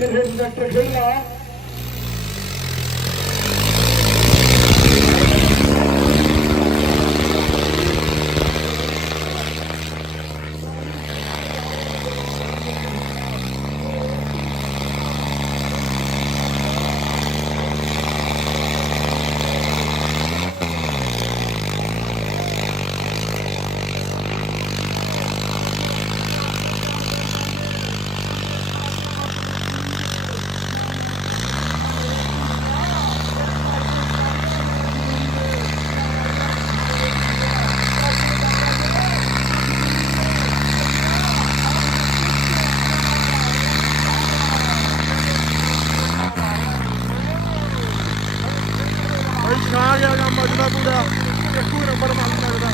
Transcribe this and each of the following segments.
ਮੇਰੇ ਡਾਕਟਰ ਖੇਡਣਾ ਭਾਈ ਛਾ ਗਿਆ ਕੰਮ ਅੱਜ ਦਾ ਪੂਰਾ ਇੱਕੋ ਨੰਬਰ ਮੰਨ ਲੱਗਦਾ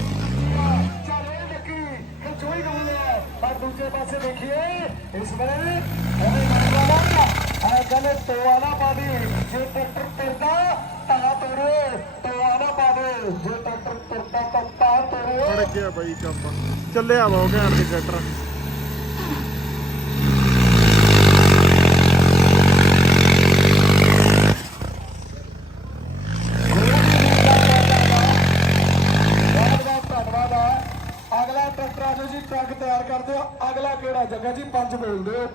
ਚਲੋ ਲੱਕੀ ਇੰਜੋਏ ਕਰੂਗਾ ਪਰ ਦੂਜੇ ਪਾਸੇ ਦੇਖੀਏ ਇਸ ਵੇਲੇ ਉਹਨੇ ਮਾਰਵਾ ਆ ਕਹਿੰਦੇ ਤੋਆਲਾ ਪਾ ਜੇ ਟਰੈਕਟਰ ਤੁਰਦਾ ਤਾਂ ਤੋਰੇ ਤੋਆਲਾ ਪਾ ਜੇ ਟਰੈਕਟਰ ਤੁਰਦਾ ਤਾਂ ਤਾਂ ਤੋਰੇ ਫੜ ਗਿਆ ਭਾਈ ਕੰਮ। ਚੱਲਿਆ ਵਾ ਉਹ ਘੈਂਟ ਦੇ ਟਰੈਕਟਰ ਬਹੁਤ ਬਹੁਤ ਧੰਨਵਾਦ ਆ ਅਗਲਾ ਟਰੈਕਟਰ ਆ ਜਾਓ ਜੀ ਟਰੱਕ ਤਿਆਰ ਕਰ ਦਿਓ ਜੱਗਾ ਜੀ ਪੰਜ ਬੋਲ ਦਿਓ।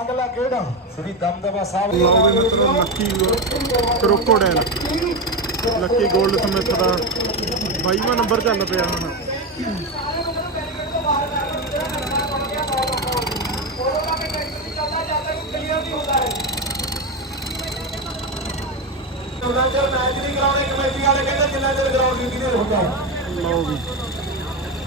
ਅਗਲਾ ਕਿਹੜਾ ਸ੍ਰੀ ਦਮਦਮਾ ਸਾਹਿਬ। ਲਓ ਵੀ ਮਿੱਤਰੋ lucky crocodile lucky goldsmith ਦਾ 22ਵਾਂ ਨੰਬਰ ਚੱਲ ਪਿਆ ਹੁਣ। ਉਹਨਾਂ ਚਿਰ ਮੈਚ ਨਹੀਂ ਕਰਾਉਣੇ ਕਮੇਟੀ ਵਾਲੇ ਕਹਿੰਦੇ ਜਿੰਨਾ ਚਿਰ ਗਰਾਊਂਡ ਡਿਊਟੀ ਨਹੀਂ ਹੁੰਦਾ ਲਓ ਵੀ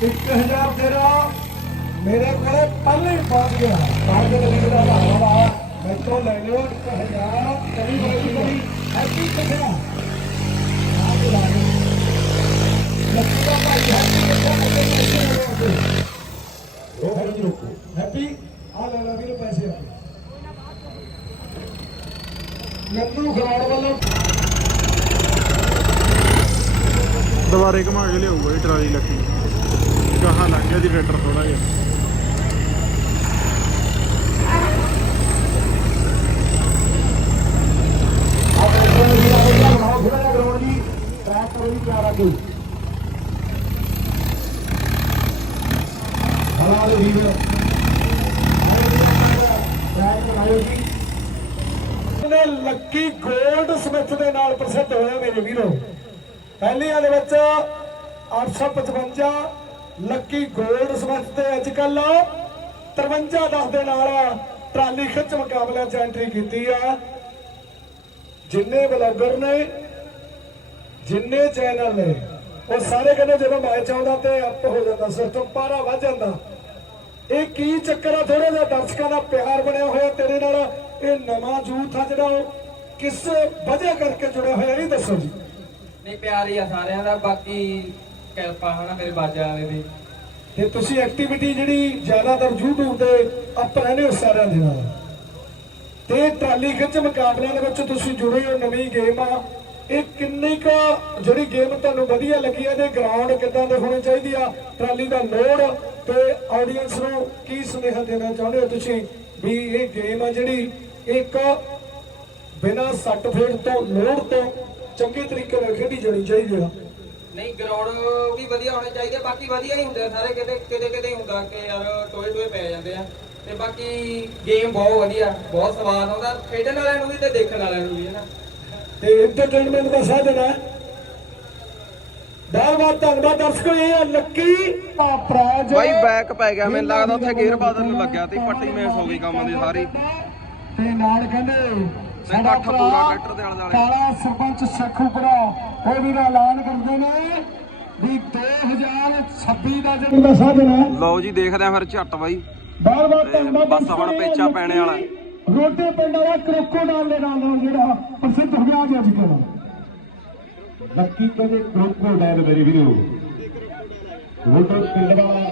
1013 ਮੇਰੇ ਕੋਲੇ ਪਹਿਲੇ ਹੀ ਪਹੁੰਚ ਗਿਆ। ਸਾਡੇ ਲਈ ਦਾ ਧੰਨਵਾਦ ਮੈਥੋਂ ਲੈ ਲਿਓ 1000 ਕਰੀ ਬੜੀ ਬੜੀ ਹੈਪੀ ਕਰਿਆ ਆ ਜੀ ਲੱਗਾ ਲਿਆਊਗਾ ਇਹ ਲੱਕੀ ਗਾਹਾਂ ਲੱਗ ਗਿਆ ਦੀ ਟਰੈਕਟਰ ਥੋੜਾ ਜਿਹਾ। ਆਪਣੇ ਦੇ ਵੀਰ ਟਰੈਕ ਬਣਾਓ ਜੀ ਨੇ ਲੱਕੀ 골ਡ ਸਮਿਥ ਦੇ ਨਾਲ ਪ੍ਰਸਿੱਧ ਹੋਇਆ ਮੇਰੇ ਵੀਰੋ। ਪਹਿਲੀਆਂ ਦੇ ਵਿੱਚ 855 ਲੱਕੀ 골ਡ ਸਮਿਥ ਤੇ ਅੱਜ ਕੱਲ 53 10 ਦੇ ਨਾਲ ਟਰਾਲੀ ਖਿੱਚ ਮੁਕਾਬਲਿਆਂ 'ਚ ਐਂਟਰੀ ਕੀਤੀ ਆ। ਜਿੰਨੇ ਬਲੌਗਰ ਨੇ, ਜਿੰਨੇ ਚੈਨਲ ਨੇ, ਉਹ ਸਾਰੇ ਕਹਿੰਦੇ ਜਦੋਂ ਮੈਚ ਆਉਂਦਾ ਤੇ ਅਪ ਹੋ ਜਾਂਦਾ ਸਿਸਟਮ ਪਾਰਾ ਵੱਧ ਜਾਂਦਾ। ਇਹ ਕੀ ਚੱਕਰ ਆ? ਥੋੜਾ ਜਿਹਾ ਦਰਸ਼ਕਾਂ ਦਾ ਪਿਆਰ ਬਣਿਆ ਹੋਇਆ ਤੇਰੇ ਨਾਲ। ਇਹ ਨਵਾਂ ਯੂਥ ਆ ਜਿਹੜਾ ਉਹ ਕਿਸ ਵਜ੍ਹਾ ਕਰਕੇ ਜੁੜਿਆ ਹੋਇਆ, ਇਹ ਦੱਸੋ ਜੀ। ਨਹੀਂ, ਪਿਆਰ ਹੀ ਆ ਸਾਰਿਆਂ ਦਾ। ਬਾਕੀ ਕਿਰਪਾ ਹਨਾ ਮੇਰੇ ਬਾਜਾ ਵਾਲੇ ਦੀ। ਤੇ ਤੁਸੀਂ ਐਕਟੀਵਿਟੀ ਜਿਹੜੀ ਜ਼ਿਆਦਾਤਰ YouTube ਤੇ ਅਪ ਰਹਿੰਦੇ ਹੋ ਸਾਰਿਆਂ ਦੇ ਨਾਲ। ਤੇ ਟਰਾਲੀ ਖਿੱਚ ਮੁਕਾਬਲਿਆਂ ਦੇ ਵਿੱਚ ਤੁਸੀਂ ਜੁੜੇ ਹੋ, ਨਵੀਂ ਗੇਮ ਆ। ਇਹ ਕਿੰਨੀ ਕੁ ਜਿਹੜੀ ਗੇਮ ਤੁਹਾਨੂੰ ਵਧੀਆ ਲੱਗੀ ਹੈ ਤੇ ਗਰਾਊਂਡ ਕਿੱਦਾਂ ਦੇ ਹੋਣੇ ਚਾਹੀਦੀ ਆ, ਟਰਾਲੀ ਦਾ ਲੋਡ ਤੇ ਆਡੀਅנס ਨੂੰ ਕੀ ਸੁਨੇਹਾ ਦੇਣਾ ਚਾਹੁੰਦੇ ਹੋ ਤੁਸੀਂ ਵੀ ਇਹ ਗੇਮ ਆ ਜਿਹੜੀ ਇੱਕ ਬਿਨਾਂ ਸੱਟ ਫੇਟ ਤੋਂ ਲੋਡ ਤੋਂ ਚੰਗੇ ਤਰੀਕੇ ਨਾਲ ਖੇਡੀ ਜਾਣੀ ਚਾਹੀਦੀ ਆ। ਨਹੀਂ ਗਰਾਊਂਡ ਵੀ ਵਧੀਆ ਹੋਣੇ ਚਾਹੀਦੇ ਬਾਕੀ ਵਧੀਆ ਹੀ ਹੁੰਦੇ ਆ ਸਾਰੇ ਕਿਤੇ ਕਿਤੇ ਕਿਤੇ ਹੀ ਹੁੰਦਾ ਕਿ ਯਾਰ ਟੋਏ ਟੋਏ ਪੈ ਜਾਂਦੇ ਆ। ਤੇ ਬਾਕੀ ਗੇਮ ਬਹੁਤ ਵਧੀਆ ਬਹੁਤ ਸਵਾਦ ਆਉਂਦਾ ਖੇਡਣ ਵਾਲਿਆਂ ਨੂੰ ਵੀ ਤੇ ਦੇਖਣ ਵਾਲਿਆਂ ਨੂੰ ਵੀ ਹੈ ਨਾ। ਤੇ ਐਂਟਰਟੇਨਮੈਂਟ ਦਾ ਸਾਧਨ ਹੈ। ਬਹੁਤ ਬਹੁਤ ਧੰਨਵਾਦ ਦਰਸ਼ਕੋ ਇਹ ਹੈ ਲੱਕੀ ਆ ਪ੍ਰਾਜ ਬਾਈ ਬੈਕ ਪੈ ਗਿਆ ਮੈਨੂੰ ਲੱਗਦਾ ਉੱਥੇ ਗੇਅਰ ਬਦਲਣ ਨੂੰ ਲੱਗਿਆ ਤੇ ਪੱਟੀ ਮੇਸ ਹੋ ਗਈ ਕੰਮ ਦੀ ਸਾਰੀ। ਤੇ ਨਾਲ ਕਹਿੰਦੇ ਸਾਡਾ ਇਕੱਠ ਪੂਰਾ ਟਰੈਕਟਰ ਦੇ ਆਲੇ ਦੁਆਲੇ। ਕਾਲਾ ਸਰਪੰਚ ਸਖੂਪੁਰਾ ਉਹ ਵੀ ਦਾ ਐਲਾਨ ਕਰਦੇ ਨੇ ਵੀ 2026 ਦਾ ਜਿਹੜਾ ਸਾਧਨ ਹੈ ਲਓ ਜੀ ਦੇਖਦੇ ਆ ਫਿਰ ਝੱਟ ਬਾਈ ਬਾਰ ਬਾਰ ਧੰਨਵਾਦ ਬਸ ਹੁਣ ਪੇਚਾ ਪੈਣੇ ਵਾਲਾ। ਰੋਡੇ ਪਿੰਡ ਦਾ ਕਰੋਕੋਡਾਲ ਦੇ ਨਾਮ ਨਾਲ ਜਿਹੜਾ ਪ੍ਰਸਿੱਧ ਹੋ ਗਿਆ ਅੱਜ ਕੱਲ੍ਹ ਲੱਕੀ ਕਹਿੰਦੇ ਕਰੋਕੋਡਾਲ ਮੇਰੇ ਵੀਰੋ ਰੋਡੇ ਪਿੰਡ ਵਾਲਾ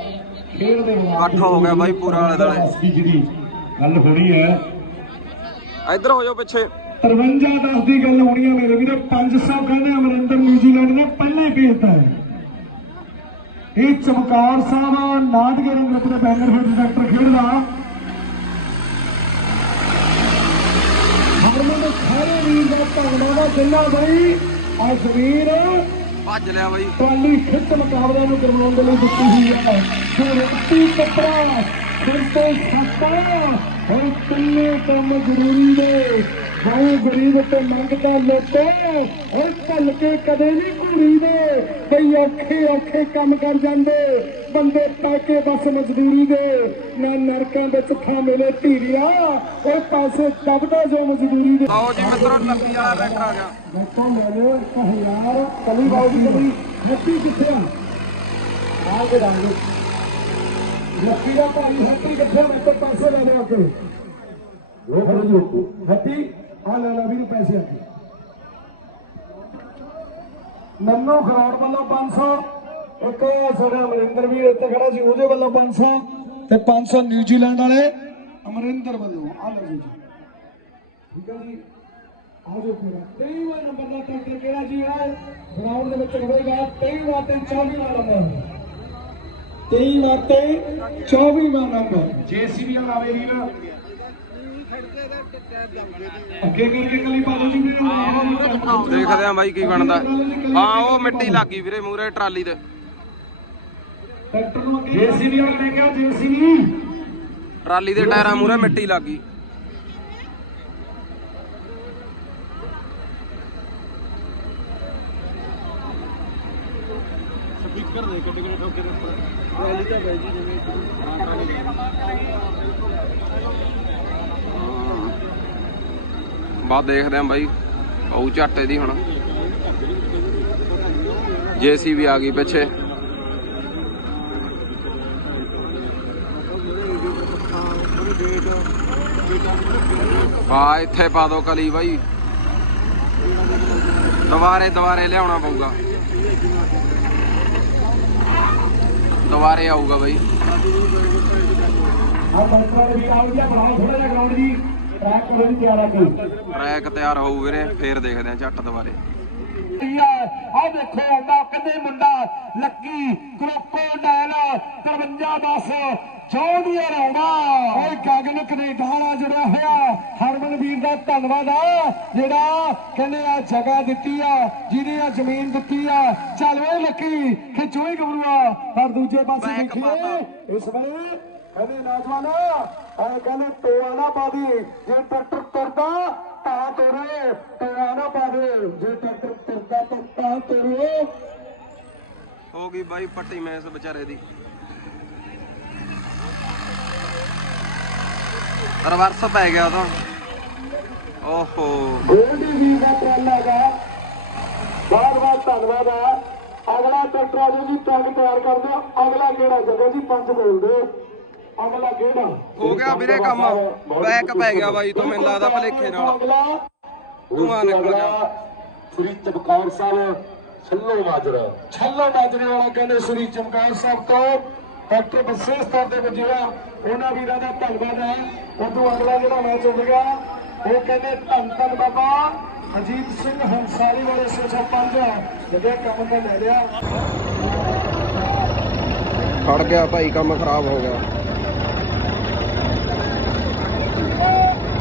ਖੇਡ ਦੇ ਇਕੱਠ ਹੋ ਗਿਆ ਬਾਈ ਪੂਰਾ ਦੁਆਲੇ। ਦੀ ਜਿਹੜੀ ਗੱਲ ਹੋਣੀ ਹੈ ਇੱਧਰ ਹੋ ਜਾਓ ਪਿੱਛੇ। 53 10 ਦੀ ਗੱਲ ਹੋਣੀ ਹੈ ਮੇਰੇ ਵੀਰੋ। 500 ਕਹਿੰਦੇ ਅਮਰਿੰਦਰ ਨਿਊਜ਼ੀਲੈਂਡ ਨੇ ਪਹਿਲਾਂ ਭੇਜਤਾ ਹੈ। ਇਹ ਚਮਕੌਰ ਸਾਹਿਬ ਨਾਟਕੇ ਰੰਗ ਦੇ ਬੈਨਰ ਹੇਠ ਡਾਕਟਰ ਖੇਡਦਾ। ਹਰਮਨ ਦੇ ਸਾਰੇ ਵੀਰ ਦਾ ਧੰਨਵਾਦ ਜਿੰਨਾ ਬਈ ਆ ਜ਼ਮੀਰ ਭੱਜ ਲਿਆ ਬਾਈ। ਟਰਾਲੀ ਖਿੱਚ ਮੁਕਾਬਲੇ ਨੂੰ ਕਰਵਾਉਣ ਦੇ ਲਈ ਦਿੱਤੀ ਹੋਈ ਹੈ। ਸੋ ਰੱਤੀ ਕੱਪੜਾ ਸਿਰ ਤੇ ਛੱਤਾ ਹੁਣ ਤਿੰਨੇ ਕੰਮ ਜ਼ਰੂਰੀ ਨੇ? ਬਹੁ ਗਰੀਬ ਤੇ ਮੰਗਦਾ ਲੋਟੇ ਹੁਣ ਭੁੱਲ ਕੇ ਕਦੇ ਨਹੀਂ ਘੂਰੀ ਦੇ ਕਈ ਔਖੇ ਔਖੇ ਕੰਮ ਕਰ ਜਾਂਦੇ। ਬੰਦੇ ਪਾ ਕੇ ਬਸ ਮਜ਼ਦੂਰੀ ਦੇ। ਨਾ ਨਰਕਾਂ ਵਿੱਚ ਥਾਂ ਮਿਲੇ ਧੀਰੀਆ ਉਹ ਪਾਸੇ ਦਬਦਾ ਜੋ ਮਜ਼ਦੂਰੀ ਦੇ। ਲਓ ਜੀ ਮਿੱਤਰੋ ਲੱਕੀ ਵਾਲਾ ਟਰੈਕਟਰ ਆ ਗਿਆ। ਮੈਂ ਲੈ ਲਿਓ ਇੱਕ ਹਜ਼ਾਰ ਕਲੀ ਬਾਉ ਦੀ ਕਲੀ। ਹੈਪੀ ਕਿੱਥੇ ਆ? ਆ ਕੇ ਰੰਗ ਲੱਕੀ ਦਾ ਭਾਈ ਹੈਪੀ ਕਿੱਥੇ ਆ? ਮੇਰੇ ਤੋਂ ਪੈਸੇ ਲੈ ਅੱਗੇ। ਉਹ ਫੜ ਲਿਓ ਹੈਪੀ ਆ ਲੈ ਲੈ ਵੀਰ ਪੈਸੇ ਆ ਨੰਨੋ ਖਰੋੜ ਵੱਲੋਂ 500 ਇੱਕ ਸਾਡਾ ਅਮਰਿੰਦਰ ਵੀ ਇੱਥੇ ਖੜਾ ਸੀ ਉਹਦੇ ਵੱਲੋਂ 500 ਤੇ 500 ਨਿਊਜ਼ੀਲੈਂਡ ਵਾਲੇ ਅਮਰਿੰਦਰ ਵੱਲੋਂ। ਆ ਲਓ ਜੀ। ਠੀਕ ਹੈ ਜੀ। ਆਜੋ ਫਿਰ 23ਵਾਂ ਨੰਬਰ ਦਾ ਟਰੈਕਟਰ ਕਿਹੜਾ ਜੀ? ਹੈ ਗਰਾਊਂਡ ਦੇ ਵਿੱਚ ਹੋਵੇਗਾ 23ਵਾਂ ਤੇ 24ਵਾਂ ਨੰਬਰ। 23ਵਾਂ ਤੇ 24ਵਾਂ ਨੰਬਰ ਜੇਸੀਬੀ ਆਵੇ ਵੀਰ ਅੱਗੇ ਕਰਕੇ ਕਲੀ ਪਾ ਜੀ ਵੀਰ ਦੇਖਦੇ ਆ ਬਾਈ ਕੀ ਬਣਦਾ। ਹਾਂ ਉਹ ਮਿੱਟੀ ਲੱਗੀ ਵੀਰੇ ਮੂਰੇ ਟਰਾਲੀ ਦੇ ਟਰੈਕਟਰ ਨੂੰ ਅੱਗੇ ਜੇਸੀਬੀ ਵਾਲਾ ਨੇ ਕਿਹਾ ਜੇਸੀਬੀ। ਟਰਾਲੀ ਦੇ ਟਾਇਰਾਂ ਮੂਰੇ ਮਿੱਟੀ ਲੱਗੀ। ਸਪੀਕਰ ਦੇ ਕਿੱਡੇ ਕਿੱਡੇ ਠੋਕੇ ਦੇ ਉੱਪਰ। ਟਰਾਲੀ ਤਾਂ ਬਾਈ ਜੀ ਜਿਵੇਂ ਬਾਅਦ ਦੇਖਦੇ ਆ ਬਾਈ ਆਉ ਝੱਟ ਇਹਦੀ ਹੁਣ। ਜੇਸੀਬੀ ਆ ਗਈ ਪਿੱਛੇ। ਆ ਇੱਥੇ ਪਾ ਦੋ ਕਲੀ ਬਾਈ। ਦੁਬਾਰੇ ਦੁਬਾਰੇ ਲਿਆਉਣਾ ਪਊਗਾ। ਦੁਬਾਰੇ ਆਊਗਾ ਬਾਈ। ਆ ਟਰੈਕਟਰ ਵੀ ਆਉ ਜੀ ਬਣਾਓ ਥੋੜਾ ਜਿਹਾ ਗਰਾਊਂਡ ਜੀ ਟਰੈਕ ਕਰੋ ਜੀ ਤਿਆਰ ਆ ਕੇ ਟਰੈਕ ਤਿਆਰ ਹੋਊ ਵੀਰੇ ਫੇਰ ਦੇਖਦੇ ਆ ਝੱਟ ਦੁਬਾਰੇ। ਆ। ਦੇਖੋ ਆਉਂਦਾ ਕਹਿੰਦੇ ਮੁੰਡਾ ਲੱਕੀ ਕਰੋਕੋਡਾਇਲ 53 10 ਜੋੜੀਆ ਰੌਣਾ ਓਏ ਗਗਨ ਕੈਨੇਡਾ ਵਾਲਾ ਜੁੜਿਆ ਹੋਇਆ। ਹਰਮਨ ਵੀਰ ਦਾ ਧੰਨਵਾਦ ਆ ਜਿਹੜਾ ਕਹਿੰਦੇ ਆ ਜਗ੍ਹਾ ਦਿੱਤੀ ਆ ਜਿਹਨੇ ਆ ਜ਼ਮੀਨ ਦਿੱਤੀ ਆ। ਚੱਲ ਓਏ ਲੱਕੀ ਖਿੱਚੋ ਹੀ ਗੱਭਰੂਆ। ਪਰ ਦੂਜੇ ਪਾਸੇ ਦੇਖੀਏ। ਇਸ ਵੇਲੇ ਕਹਿੰਦੇ ਨੌਜਵਾਨ ਕਹਿੰਦੇ ਟੋਆ ਨਾ ਪਾ ਦੇ ਜੇ ਟਰੈਕਟਰ ਤੁਰਦਾ ਤਾਂ ਤੋਰੇ ਟੋਆ ਨਾ ਪਾ ਦੇ ਜੇ ਟਰੈਕਟਰ ਤੁਰਦਾ ਤਾਂ ਤਾਂ ਤੋਰੇ ਹੋ ਗਈ ਬਾਈ ਪੱਟੀ ਮੈਸ ਵਿਚਾਰੇ ਦੀ। ਰਿਵਰਸ ਪੈ ਗਿਆ ਤਾਂ ਓਹੋ। ਗੋਲਡੀ ਵੀ ਦਾ ਟਰਾਲਾ ਦਾ ਬਹੁਤ ਬਹੁਤ ਧੰਨਵਾਦ ਆ। ਅਗਲਾ ਟਰੈਕਟਰ ਆ ਜੀ ਟਰੱਕ ਤਿਆਰ ਕਰ ਦਿਓ। ਅਗਲਾ ਕਿਹੜਾ ਜਗ੍ਹਾ ਜੀ? ਪੰਜ ਬੋਲਦੇ ਹੋ ਗਿਆ ਵੀਰੇ ਕੰਮ ਬੈਕ ਪੈ ਗਿਆ ਬਾਈ ਤੋਂ ਮੈਨੂੰ ਲੱਗਦਾ ਭਲੇਖੇ ਨਾਲ। ਧੂੰਆਂ ਨਿਕਲ ਗਿਆ। ਸ੍ਰੀ ਚਮਕੌਰ ਸਾਹਿਬ ਛੱਲੋ ਮਾਜਰਾ। ਛੱਲੋ ਮਾਜਰੇ ਵਾਲਾ ਕਹਿੰਦੇ ਸ੍ਰੀ ਚਮਕੌਰ ਸਾਹਿਬ ਤੋਂ ਡਾਕਟਰ ਵਿਸ਼ੇਸ਼ ਤੌਰ ਤੇ ਵਜਿਆ ਉਹਨਾਂ ਵੀਰਾਂ ਦਾ ਧੰਨਵਾਦ ਹੈ। ਉਦੋਂ ਅਗਲਾ ਜਿਹੜਾ ਮੈਚ ਹੋਵੇਗਾ ਉਹ ਕਹਿੰਦੇ ਧੰਨ ਧੰਨ ਬਾਬਾ ਅਜੀਤ ਸਿੰਘ ਹੰਸਾਲੀ ਵਾਲੇ 605 ਜਿਹੜੇ ਕੰਮ ਤੇ ਲੈ ਲਿਆ। ਖੜ ਗਿਆ ਭਾਈ ਕੰਮ ਖਰਾਬ ਹੋ ਗਿਆ।